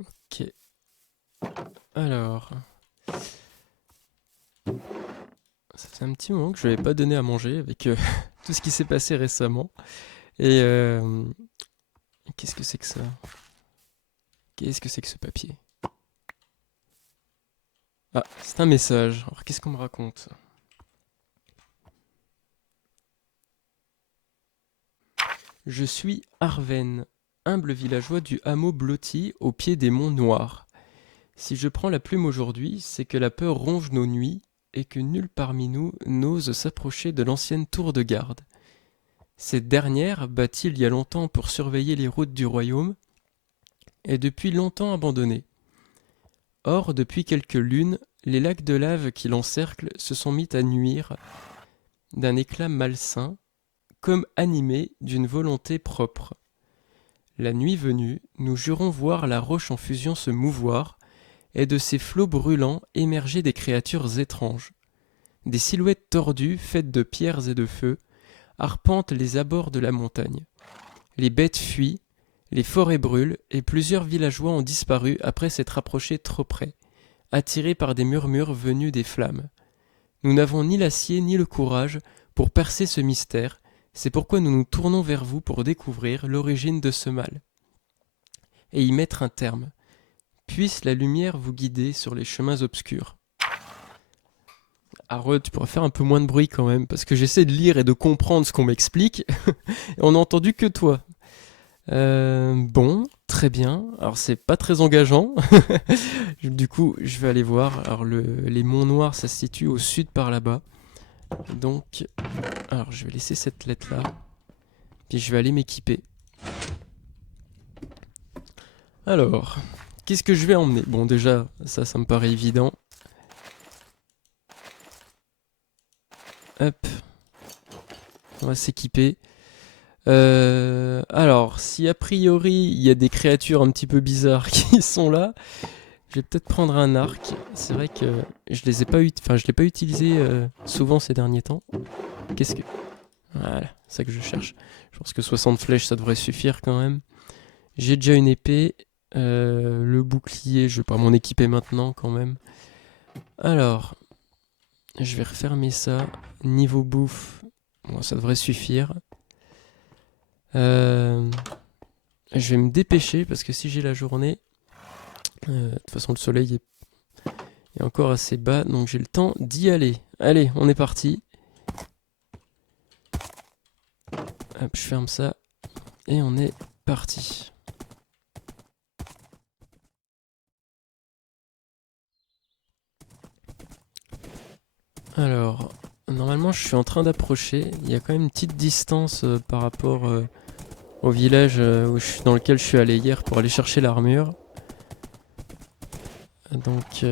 Ok. Alors, ça fait un petit moment que je n'avais pas donné à manger avec tout ce qui s'est passé récemment. Et qu'est-ce que c'est que ça? Qu'est-ce que c'est que ce papier? Ah, c'est un message. Alors, qu'est-ce qu'on me raconte? Je suis Arven, humble villageois du hameau blotti au pied des monts Noirs. Si je prends la plume aujourd'hui, c'est que la peur ronge nos nuits et que nul parmi nous n'ose s'approcher de l'ancienne tour de garde. Cette dernière, bâtie il y a longtemps pour surveiller les routes du royaume, est depuis longtemps abandonnée. Or, depuis quelques lunes, les lacs de lave qui l'encerclent se sont mis à nuire d'un éclat malsain, comme animés d'une volonté propre. La nuit venue, nous jurons voir la roche en fusion se mouvoir, et de ces flots brûlants émerger des créatures étranges. Des silhouettes tordues, faites de pierres et de feu, arpentent les abords de la montagne. Les bêtes fuient, les forêts brûlent, et plusieurs villageois ont disparu après s'être approchés trop près, attirés par des murmures venus des flammes. Nous n'avons ni l'acier ni le courage pour percer ce mystère, c'est pourquoi nous nous tournons vers vous pour découvrir l'origine de ce mal, et y mettre un terme. Puisse la lumière vous guider sur les chemins obscurs. Arod, tu pourrais faire un peu moins de bruit quand même, parce que j'essaie de lire et de comprendre ce qu'on m'explique, et on n'a entendu que toi. Bon, très bien. Alors c'est pas très engageant. Du coup, je vais aller voir. Alors les monts noirs, ça se situe au sud par là-bas. Donc, alors je vais laisser cette lettre là. Puis je vais aller m'équiper. Alors, qu'est-ce que je vais emmener? Bon, déjà, ça me paraît évident. Hop, on va s'équiper. Alors, si a priori il y a des créatures un petit peu bizarres qui sont là, je vais peut-être prendre un arc. C'est vrai que je les ai pas je l'ai pas utilisé souvent ces derniers temps. Qu'est-ce que Voilà, c'est ça que je cherche. Je pense que 60 flèches ça devrait suffire quand même. J'ai déjà une épée. Le bouclier, je vais pas m'en équiper maintenant quand même. Alors, je vais refermer ça. Niveau bouffe, bon, ça devrait suffire. Je vais me dépêcher parce que si j'ai la journée, de toute façon le soleil est encore assez bas, donc j'ai le temps d'y aller. Allez, on est parti. Hop, je ferme ça et on est parti. Alors, normalement je suis en train d'approcher. Il y a quand même une petite distance par rapport au village dans lequel je suis allé hier pour aller chercher l'armure. Donc,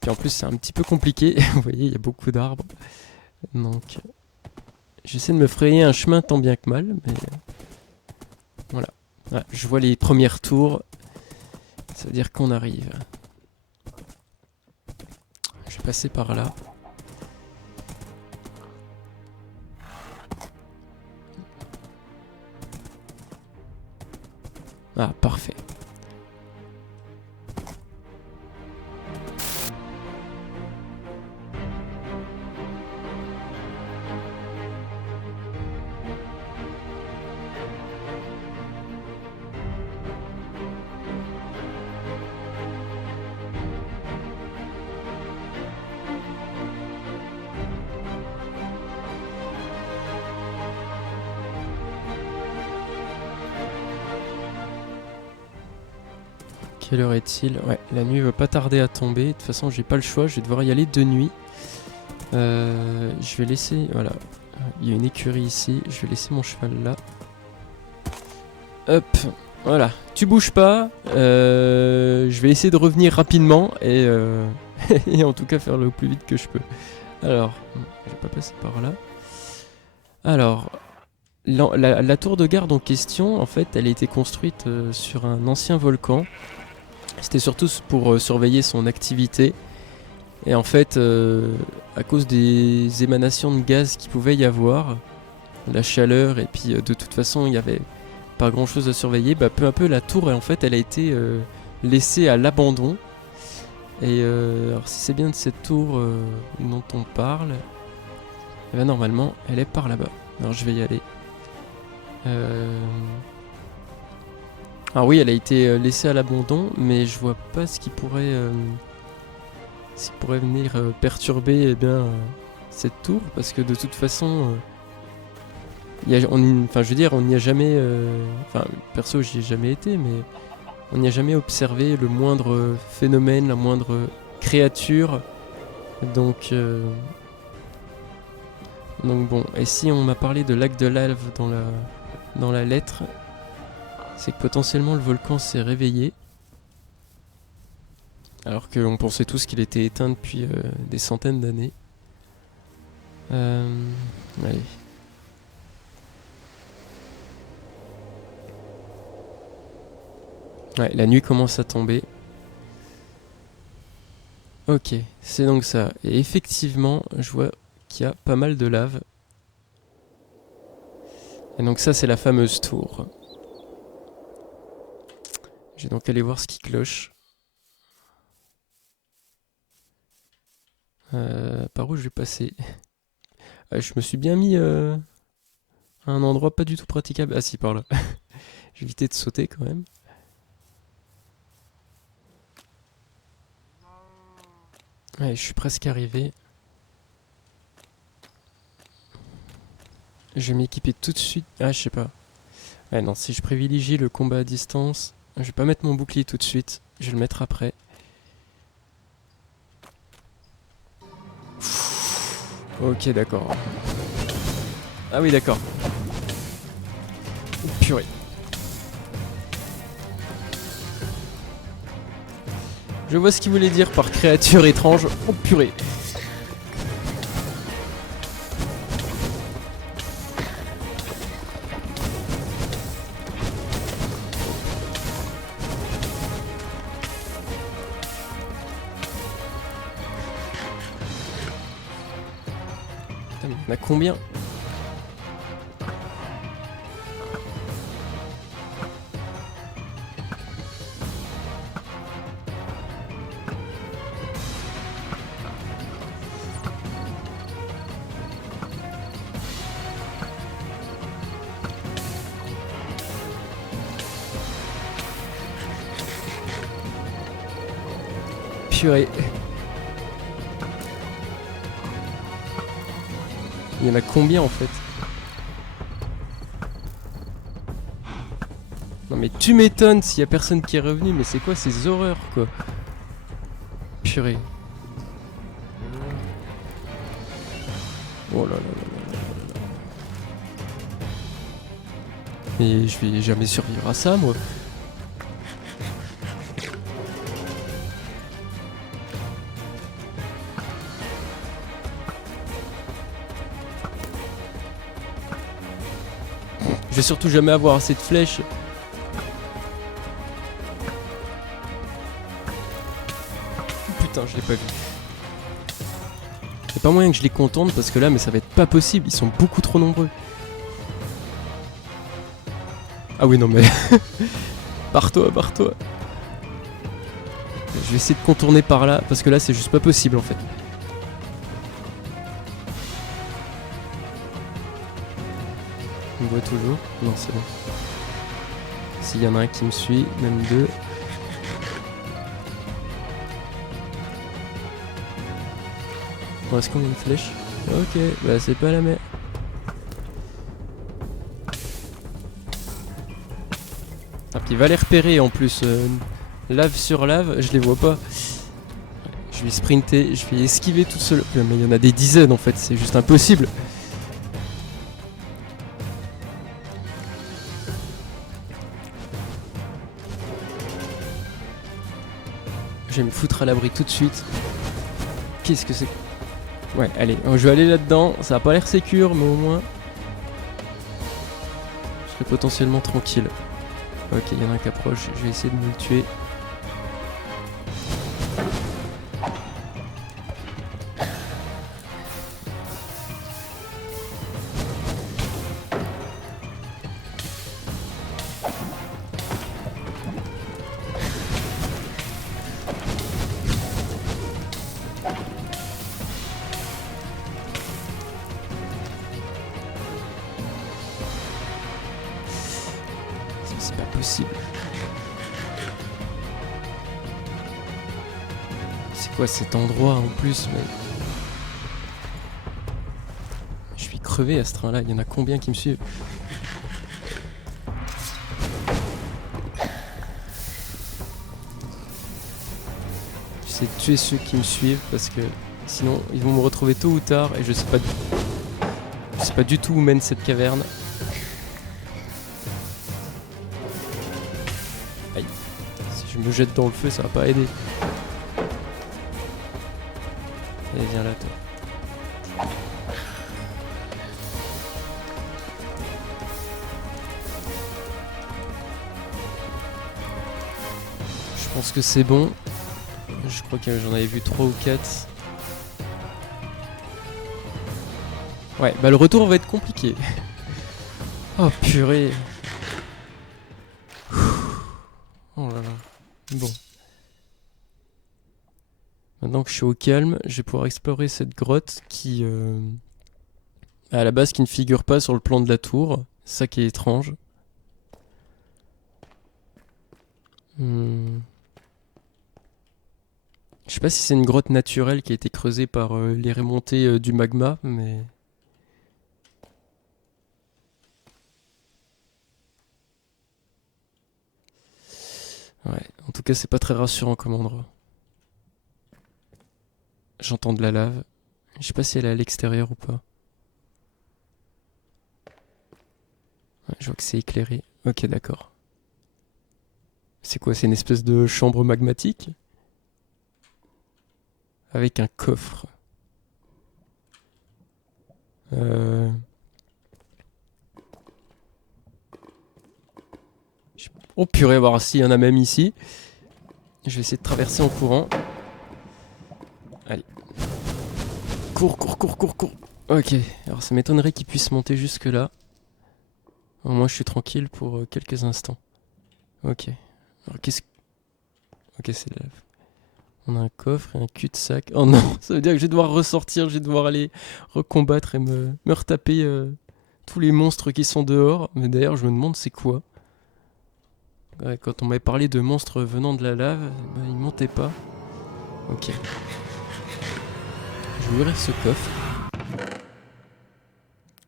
puis en plus c'est un petit peu compliqué. Vous voyez, il y a beaucoup d'arbres. Donc, j'essaie de me frayer un chemin tant bien que mal, mais voilà. Ah, je vois les premières tours. Ça veut dire qu'on arrive. Je vais passer par là. Ah, parfait. Quelle heure est-il? Ouais, la nuit va pas tarder à tomber. De toute façon, j'ai pas le choix. Je vais devoir y aller de nuit. Je vais laisser... Voilà. Il y a une écurie ici. Je vais laisser mon cheval là. Hop. Voilà. Tu bouges pas. Je vais essayer de revenir rapidement. Et, et en tout cas faire le plus vite que je peux. Alors, je vais pas passer par là. Alors, la tour de garde en question, en fait, elle a été construite sur un ancien volcan. C'était surtout pour surveiller son activité. Et en fait, à cause des émanations de gaz qu'il pouvait y avoir, la chaleur, et puis de toute façon, il y avait pas grand chose à surveiller, bah, peu à peu la tour en fait elle a été laissée à l'abandon. Et alors si c'est bien de cette tour dont on parle, eh ben, normalement elle est par là-bas. Alors je vais y aller. Alors oui, elle a été laissée à l'abandon, mais je vois pas ce qui pourrait venir perturber cette tour, parce que de toute façon, enfin je veux dire, on n'y a jamais, enfin perso j'y ai jamais été, mais on n'y a jamais observé le moindre phénomène, la moindre créature, donc bon. Et si on m'a parlé de lac de lave dans la lettre, c'est que potentiellement le volcan s'est réveillé. Alors qu'on pensait tous qu'il était éteint depuis des centaines d'années. Allez. Ouais, la nuit commence à tomber. Ok, c'est donc ça. Et effectivement, je vois qu'il y a pas mal de lave. Et donc ça, c'est la fameuse tour. Je vais donc aller voir ce qui cloche. Par où je vais passer? Je me suis bien mis à un endroit pas du tout praticable. Ah si, par là. J'ai évité de sauter quand même. Ouais, je suis presque arrivé. Je vais m'équiper tout de suite. Ah, je sais pas. Ouais, non, si je privilégie le combat à distance, je vais pas mettre mon bouclier tout de suite. Je vais le mettre après. Ok, d'accord. Ah oui, d'accord. Oh, purée. Je vois ce qu'il voulait dire par créature étrange. Oh purée. Putain, mais on a combien? Purée. Il y en a combien en fait? Non mais tu m'étonnes s'il y a personne qui est revenu, mais c'est quoi ces horreurs quoi? Purée. Oh là là là là là là. Mais je vais jamais survivre à ça moi. Je vais surtout jamais avoir assez de flèches. Putain, je l'ai pas vu. Y'a pas moyen que je les contente parce que là, mais ça va être pas possible, ils sont beaucoup trop nombreux. Ah oui, non mais... Barre-toi, barre-toi. Je vais essayer de contourner par là, parce que là, c'est juste pas possible en fait. On me voit toujours? Non, c'est bon. S'il y en a un qui me suit, même deux. Bon, est-ce qu'on a une flèche? Ok, bah c'est pas la mer. Ah, puis il va les repérer en plus. Lave sur lave, je les vois pas. Je vais sprinter, je vais esquiver tout seul. Mais il y en a des dizaines en fait, c'est juste impossible. Je vais me foutre à l'abri tout de suite. Qu'est-ce que c'est? Ouais, allez, je vais aller là-dedans. Ça a pas l'air sécure, mais au moins... je serai potentiellement tranquille. Ok, il y en a un qui approche, je vais essayer de me le tuer. possible. C'est quoi cet endroit en plus, mais... Je suis crevé à ce train-là, il y en a combien qui me suivent? J'essaie de tuer ceux qui me suivent parce que sinon ils vont me retrouver tôt ou tard et je sais pas du tout où mène cette caverne. Aïe. Si je me jette dans le feu, ça va pas aider. Allez, viens là, toi. Je pense que c'est bon. Je crois que j'en avais vu 3 ou 4. Ouais, bah le retour va être compliqué. Oh purée. Oh là là. Bon. Maintenant que je suis au calme, je vais pouvoir explorer cette grotte qui, à la base, qui ne figure pas sur le plan de la tour. C'est ça qui est étrange. Je sais pas si c'est une grotte naturelle qui a été creusée par les remontées du magma, mais... Ouais, en tout cas, c'est pas très rassurant comme endroit. J'entends de la lave. Je sais pas si elle est à l'extérieur ou pas. Ouais, je vois que c'est éclairé. Ok, d'accord. C'est quoi? C'est une espèce de chambre magmatique? Avec un coffre. Euh... Oh purée, voir s'il y en a même ici. Je vais essayer de traverser en courant. Allez. Cours, cours, cours, cours, cours. Ok, alors ça m'étonnerait qu'il puisse monter jusque là. Au moins je suis tranquille pour quelques instants. Ok. Alors qu'est-ce que... Ok, c'est là. On a un coffre et un cul-de-sac. Oh non, ça veut dire que je vais devoir ressortir, je vais devoir aller recombattre et me retaper tous les monstres qui sont dehors. Mais d'ailleurs, je me demande c'est quoi. Ouais, quand on m'avait parlé de monstres venant de la lave, bah, ils montaient pas. Ok. Je vais ouvrir ce coffre.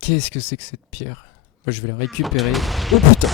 Qu'est-ce que c'est que cette pierre? Moi, je vais la récupérer. Oh putain!